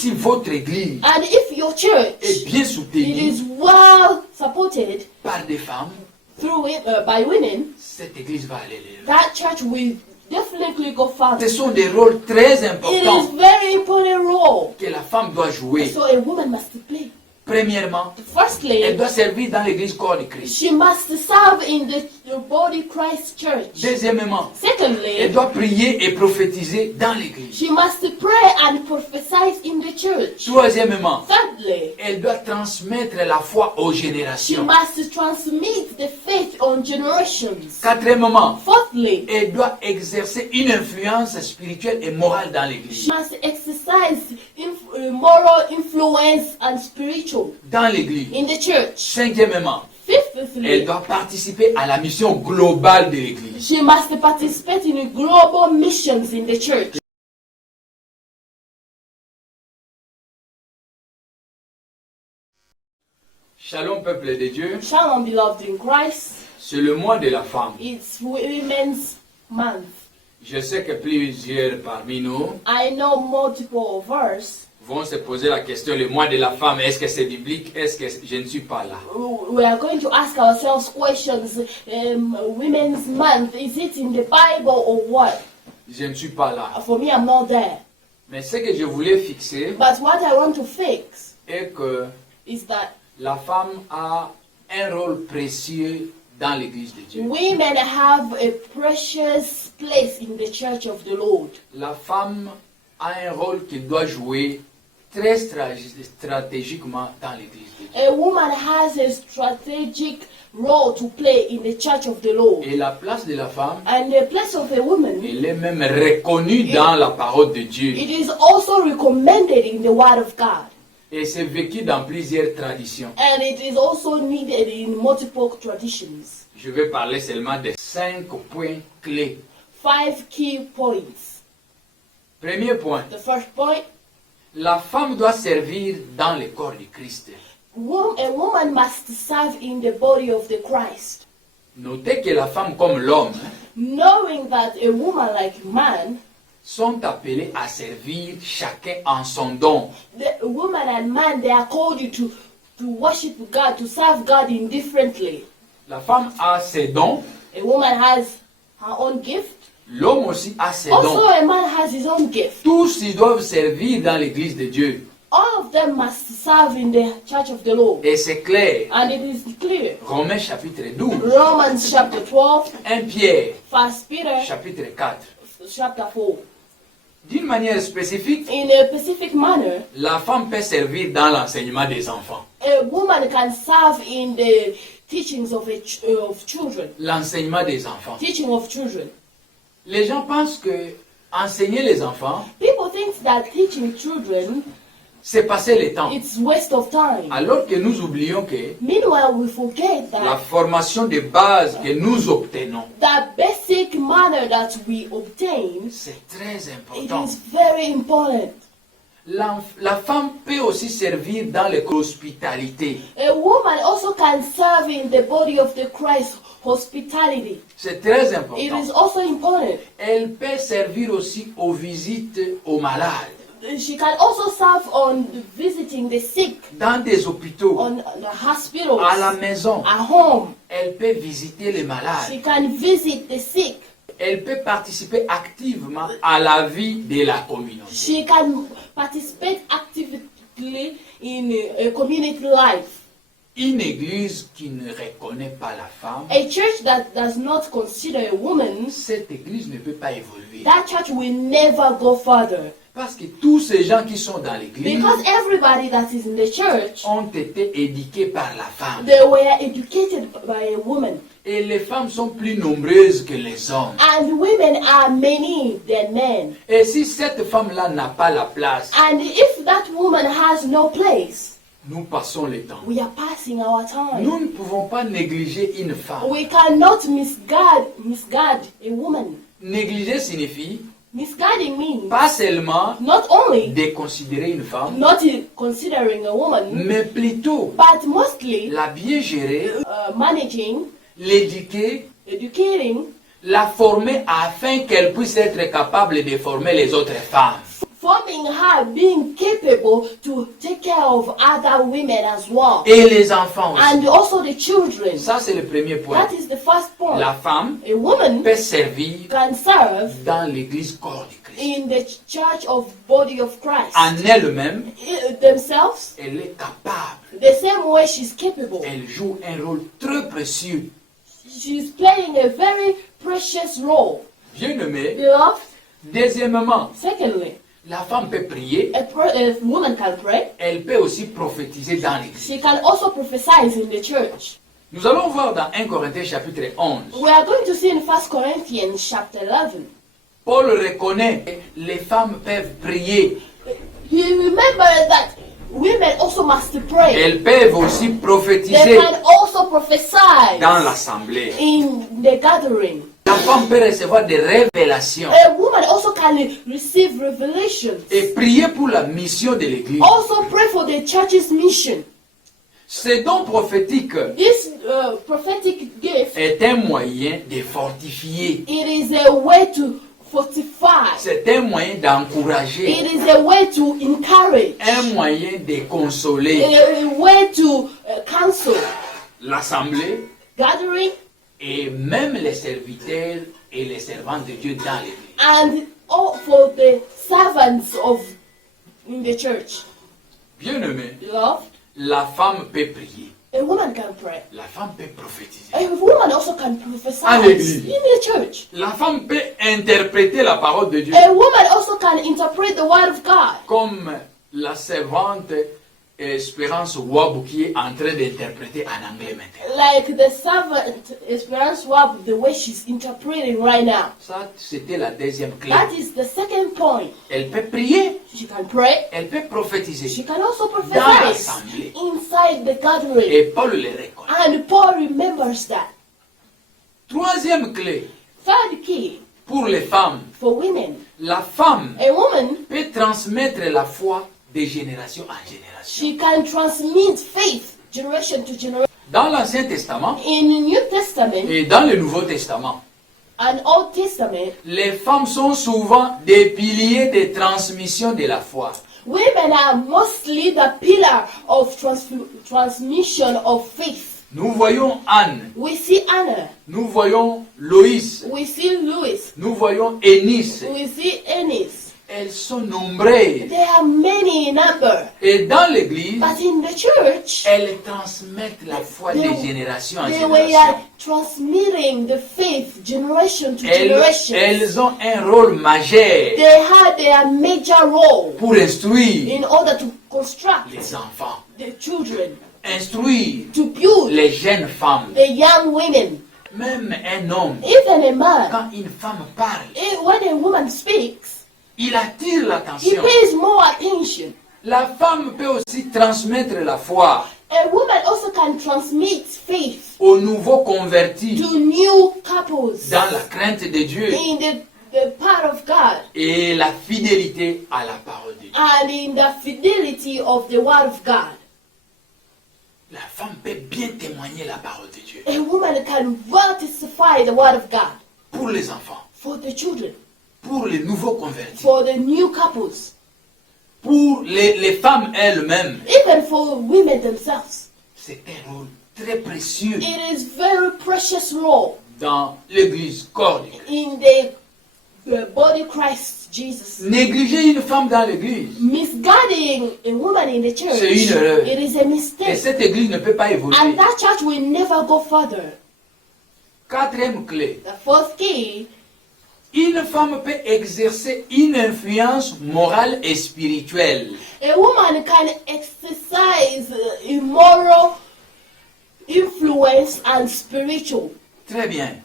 Si votre église And if your church est bien it soutenue is well supported par des femmes, through it, by women, cette église va aller loin. that church will definitely go Ce further. sont des rôles très It is importants very important role. que la femme doit jouer. So a woman must play. Premièrement, Firstly, elle doit servir dans l'église corps de Christ. she must serve in the body Christ church. Deuxièmement, elle Secondly, doit prier et prophétiser dans l'église. she must pray and prophesy in the church. Troisièmement, Thirdly, elle doit transmettre la foi aux she générations. must transmit the faith on generations. Quatrièmement, Fourthly, elle doit exercer une influence spirituelle et morale dans she l'église. must exercise moral influence and spiritual Dans l'église. in the church. Cinquièmement, elle Fifthly, doit participer à la mission globale de l'église. she must participate in global missions in the church. Shalom peuple de Dieu, Shalom, beloved in Christ. c'est le mois de la femme. It's Women's Month. Je sais que plusieurs parmi nous I know multiple of us. vont se poser la question, le mois de la femme, est-ce que c'est biblique? Est-ce que je ne suis pas là? We are going to ask ourselves questions. Women's Month, is it in the Bible or what? Je ne suis pas là. For me, I'm not there. Mais ce que je voulais fixer But what I want to fix est que is that la femme a un rôle précieux dans l'église de Dieu. women have a precious place in the church of the Lord. La femme a un rôle qu'il doit jouer très stratégiquement dans l'église de Dieu. A woman has a strategic role to play in the church of the Lord. Et la place de la femme, And the place of a woman, elle est même reconnue dans la parole de Dieu. it is also recommended in the Word of God. Et c'est vécu dans plusieurs traditions. And it is also needed in multiple traditions. Je vais parler seulement de 5 points clés. 5 key points. Premier point, The first point, la femme doit servir dans le corps de Christ. a woman must serve in the body of the Christ. Notez que la femme comme l'homme Knowing that a woman like man, sont appelés à servir chacun en son don. the woman and man, they are called you to worship God, to serve God indifferently. La femme a ses dons, A woman has her own gift. l'homme aussi a ses Also, dons. a man has his own gift. Tous ils doivent servir dans l'église de Dieu. All of them must serve in the church of the Lord. Et c'est clair. And it is clear. Romains chapitre 12, Romans chapter 12, 1 Pierre 1 Peter chapitre 4. chapter 4. D'une manière spécifique, In a specific manner, la femme peut servir dans l'enseignement des enfants. a woman can serve in the teachings of children. L'enseignement des enfants. Teaching of children. Les gens pensent que enseigner les enfants, People think that teaching children, c'est passer le temps. it's waste of time. Alors que nous oublions que Meanwhile, we forget la that formation de base que nous obtenons, that basic manner that we obtain, c'est très it important. is very important. La femme peut aussi servir dans l'hospitalité. A woman also can serve in the body of the Christ hospitality. C'est très It important. is also important. Elle peut servir aussi aux visites aux malades, She can also serve on visiting the sick, dans des hôpitaux, on the hospitals, à la maison. at home. Elle peut visiter les She malades. can visit the sick. Elle peut participer activement à la vie de la communauté. She can participate actively in a community life. Une église qui ne reconnaît pas la femme, A church that does not consider a woman, cette église ne peut pas évoluer. that church will never go further. Parce que tous ces gens qui sont dans l'église Because everybody that is in the church, ont été éduqués par la femme. they were educated by a woman. Et les femmes sont plus nombreuses que les hommes. And women are many than men. Et si cette femme-là n'a pas la place, And if that woman has no place, nous passons le temps. we are passing our time. Nous ne pouvons pas négliger une femme. We cannot misguide a woman. Négliger signifie Misguiding means pas seulement not only déconsidérer une femme, not considering a woman, mais plutôt but mostly la bien gérer, managing, l'éduquer, educating, la former afin qu'elle puisse être capable de former les autres femmes. forming her being capable to take care of other women as well. Et les enfants aussi. And also the children. Ça, c'est le premier point. That is the first point. La femme A woman peut servir can serve dans l'église corps du Christ. in the church of body of Christ. En elle-même, Themselves, elle est capable. the same way she's capable. Elle joue un rôle très précieux. She's playing a very precious role. Bien-aimé, Beloved, deuxièmement, secondly, la femme peut prier. a woman can pray. Elle peut aussi prophétiser dans l'église. She can also prophesy in the church. Nous allons voir dans 1 Corinthiens chapitre 11. We are going to see in 1 Corinthians chapter 11. Paul reconnaît que les femmes peuvent prier. He remembered that women also must pray. Elles peuvent aussi They prophétiser can also prophesy dans l'assemblée. in the gathering. La femme peut recevoir des révélations A woman also can receive revelations. et prier pour la mission de l'église. Also pray for the church's mission. Ce don prophétique This prophetic gift, est un moyen de fortifier. it is a way to fortify. C'est un moyen d'encourager. It is a way to encourage. Un moyen de consoler A way to counsel. l'assemblée Gathering et même les serviteurs et les servantes de Dieu dans l'église. and all for the servants of in the church. Bien-aimé, Beloved, la femme peut prier. a woman can pray. La femme peut prophétiser. A woman also can prophesy À l'église. in the church. La femme peut interpréter la parole de Dieu. A woman also can interpret the word of God. Comme la servante Espérance Wabu qui est en train d'interpréter en anglais maintenant. Like the servant Esperance Wab, the way she's interpreting right now. Ça, c'était la deuxième clé. That is the second point. Elle peut prier, She can pray. elle peut prophétiser. She can also Dans prophesy l'assemblée. inside the gathering. Et Paul le reconnaît. And Paul remembers that. Troisième clé, Third key pour les femmes, for women. la femme A woman, peut transmettre la foi de génération en génération. she can transmit faith generation to generation. Dans l'Ancien Testament In the New Testament et dans le Nouveau Testament, and Old Testament, les femmes sont souvent des piliers de transmission de la foi. women are mostly the pillar of transmission of faith. Nous voyons Anne, We see Anna, nous voyons Loïs, we see Louis, nous voyons Énice. we see Ennis. Elles sont nombreuses. There are many in number. Et dans l'église, But in the church, elles transmettent la foi de They- génération en they were génération. transmitting the faith generation to Elles, generation. elles ont un rôle majeur They had their major role pour instruire in order to construct les enfants, the children, instruire to build les jeunes femmes. the young women. Même un homme, Even a man, quand une femme parle, when a woman speaks, il attire he l'attention. pays more attention. La femme peut aussi transmettre la foi A woman also can transmit faith aux nouveaux convertis to new couples dans la crainte de Dieu in the part of God et la fidélité à la parole de Dieu. and in the fidelity of the word of God. La femme peut bien témoigner la parole de Dieu A woman can well testify the word of God pour les enfants, for the children, pour les nouveaux convertis, for the new couples, pour les femmes elles-mêmes. even for women themselves. C'est un rôle très précieux It is very precious role dans l'église corps du Christ. in the body Christ Jesus. Négliger une femme dans l'église, Misguiding a woman in the church, C'est une erreur. it is a et mistake. cette église ne peut pas évoluer. And that church will never go further. Quatrième clé, The fourth key, une femme peut exercer une influence morale et spirituelle. a woman can exercise immoral influence and spiritual. Très bien.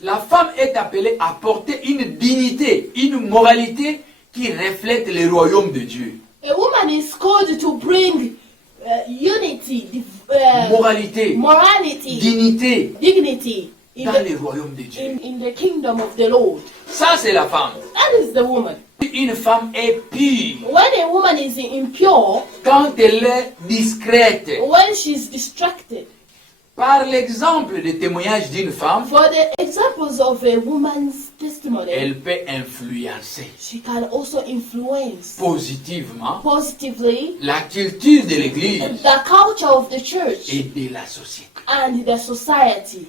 La femme est appelée à porter une dignité, une moralité qui reflète le royaume de Dieu. A woman is called to bring unity, Moralité, morality, dignité dignity in dans the, le royaume de Dieu. in the kingdom of the Lord. Ça, c'est la femme. That is the woman. Une femme est pure When a woman is impure, quand elle est discrète, when she's distracted, Par l'exemple de témoignage d'une femme, For the examples of a woman's testimony, elle peut influencer she can also influence positivement positively la culture de l'Église the culture of the church et de la société. and the society.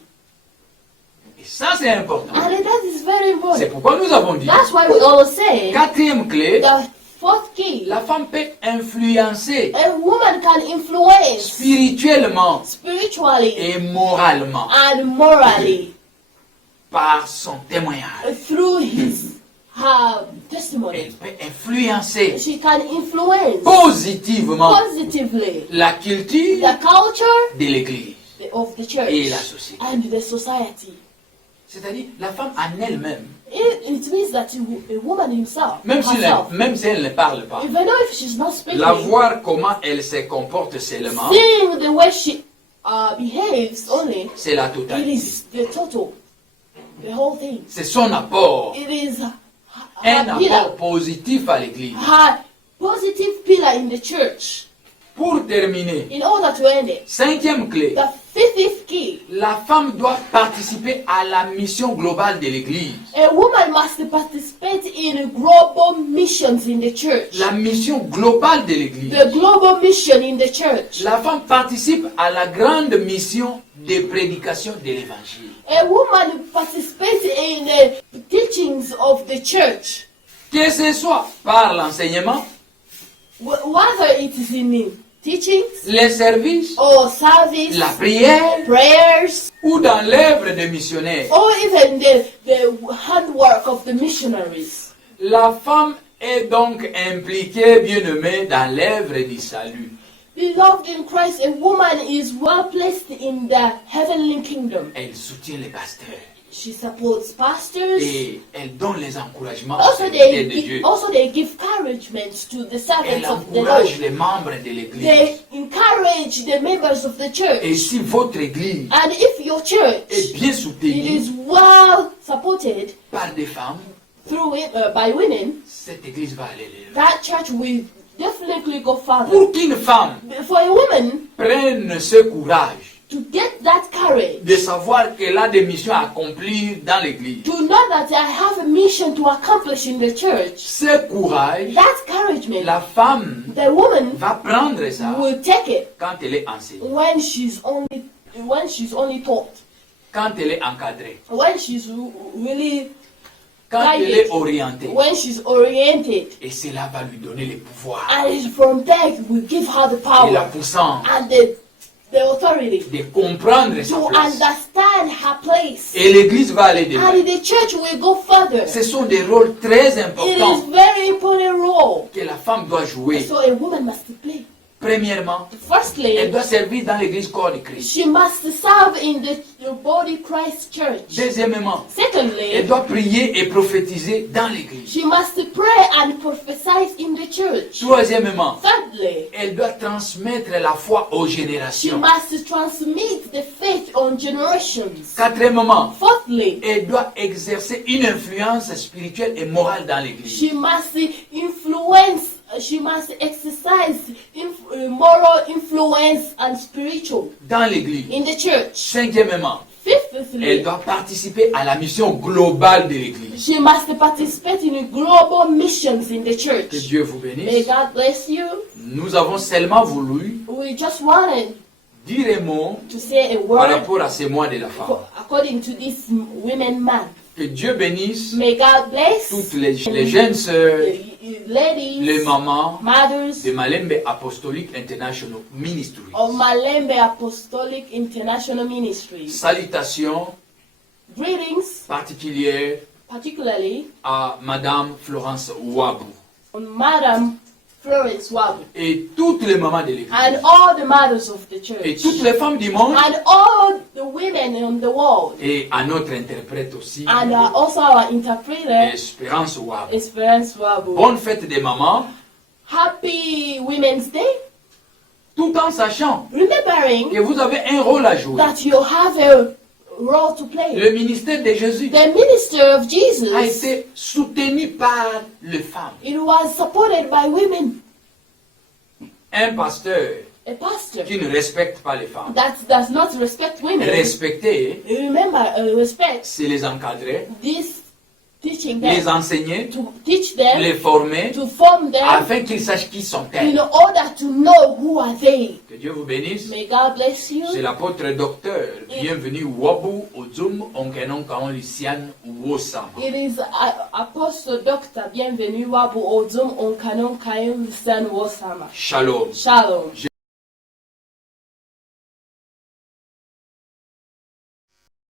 Et ça, c'est important. And that is very C'est important. pourquoi nous avons dit, That's why we always say quatrième clé, the fourth key, la femme peut influencer a woman can influence spirituellement spiritually et moralement and morally par son témoignage. through her testimony. Elle peut influencer She can influence positivement positively la culture the culture de l'Église of the church et la société. and the society. C'est-à-dire, la femme en elle-même, It means that a woman himself, même si, herself, même si elle ne parle pas, even though if she's not speaking, la voir comment elle se comporte seulement, seeing the way she behaves only, c'est la it totalité. is the total, the whole thing. C'est son apport, It is un her pillar, apport positif à l'Église. her positive pillar in the church. Pour terminer, In order to end it, cinquième clé, the fifth key, la femme doit participer à la mission globale de l'Église. a woman must participate in global missions in the church. La mission globale de l'Église. The global mission in the church. La femme participe à la grande mission de prédication de l'Évangile. A woman participates in the teachings of the church, Que ce soit par l'enseignement, whether it is in teachings les services, or service, la prière prayers, ou dans l'œuvre des missionnaires. or even the handwork of the missionaries. La femme est donc impliquée, bien-aimée, dans l'œuvre du salut. Beloved in Christ, a woman is well placed in the heavenly kingdom. Elle soutient les pasteurs She supports pastors. et elle donne les encouragements aux Also serviteurs de Dieu. they give encouragement to the Elle servants of the Lord. encourage les membres de l'Église. They encourage the members of the Et church. si votre Église And if your church est bien it soutenue is well supported par des femmes, through it by women, cette Église va aller loin. that church will definitely go further. Pour qu'une femme For a woman prenne ce courage to get that courage, de savoir qu'elle a des missions à accomplir dans l'Église, to know that I have a mission to accomplish in the church, ce courage, that encouragement, la femme the woman va prendre ça will take it quand elle est enseignée, when she's only taught, quand elle est encadrée, when she's really quand elle guided, est orientée. when she's oriented, Et cela va lui donner le pouvoir and from there will give her the et la power puissance and the authority de comprendre sa to place. understand her place. Et l'Église va aller de loin. And the church will go further. Ce sont des rôles très It is importants very important role. que la femme doit jouer. So a woman must play. Premièrement, elle Firstly, doit servir dans l'Église corps de Christ. she must serve in the body Christ church. Deuxièmement, elle Secondly, doit prier et prophétiser dans l'Église. she must pray and prophesy in the church. Troisièmement, Thirdly, elle doit transmettre la foi aux she générations. must transmit the faith on generations. Quatrièmement, Fourthly, elle doit exercer une influence spirituelle et morale dans l'Église. she must exercise moral influence and spiritual Dans l'Église. in the church. Cinquièmement, elle Fifthly, doit participer à la mission globale de l'Église. she must participate in global missions in the Que church. Dieu vous May bénisse. God bless you. Nous avons seulement voulu We just wanted dire un mot to say a par word rapport à ces mois de la femme. according to this Women Month. Que Dieu bénisse May God bless toutes les jeunes sœurs, ladies, les mamans mothers de Malembe Apostolic International Ministry. of Malembe Apostolic International Ministry. Salutations Greetings, particulières particularly à Madame Florence Wabu on Madam Florence Wabu et toutes les mamans de l'Église and all the mothers of the et church toutes les femmes du monde and all the women in the world et à notre interprète aussi, and also our interpreter Espérance Wabu. Esperance Wabu. Bonne fête des mamans, Happy Women's Day, tout en sachant remembering que vous avez un rôle à jouer. that you have a role to play. Le ministère de Jésus The minister of a Jesus, été soutenu par les femmes. it was supported by women. Un pasteur a pastor qui ne respecte pas les femmes. that does not respect women. Respecter, Remember, respect, c'est les encadrer, this teaching les them, enseigner, to teach them, les former, to form them, afin qu'ils sachent qui in sont-elles. order to know who are they. Que Dieu vous bénisse. May God bless you. C'est l'apôtre docteur. Bienvenue Wabu Ozum Onkenon Kaon Lucian Wosama. It is Apostle Doctor. Bienvenue Wabu Ozum on Kanon Kayon San Wosama. Shalom. Shalom.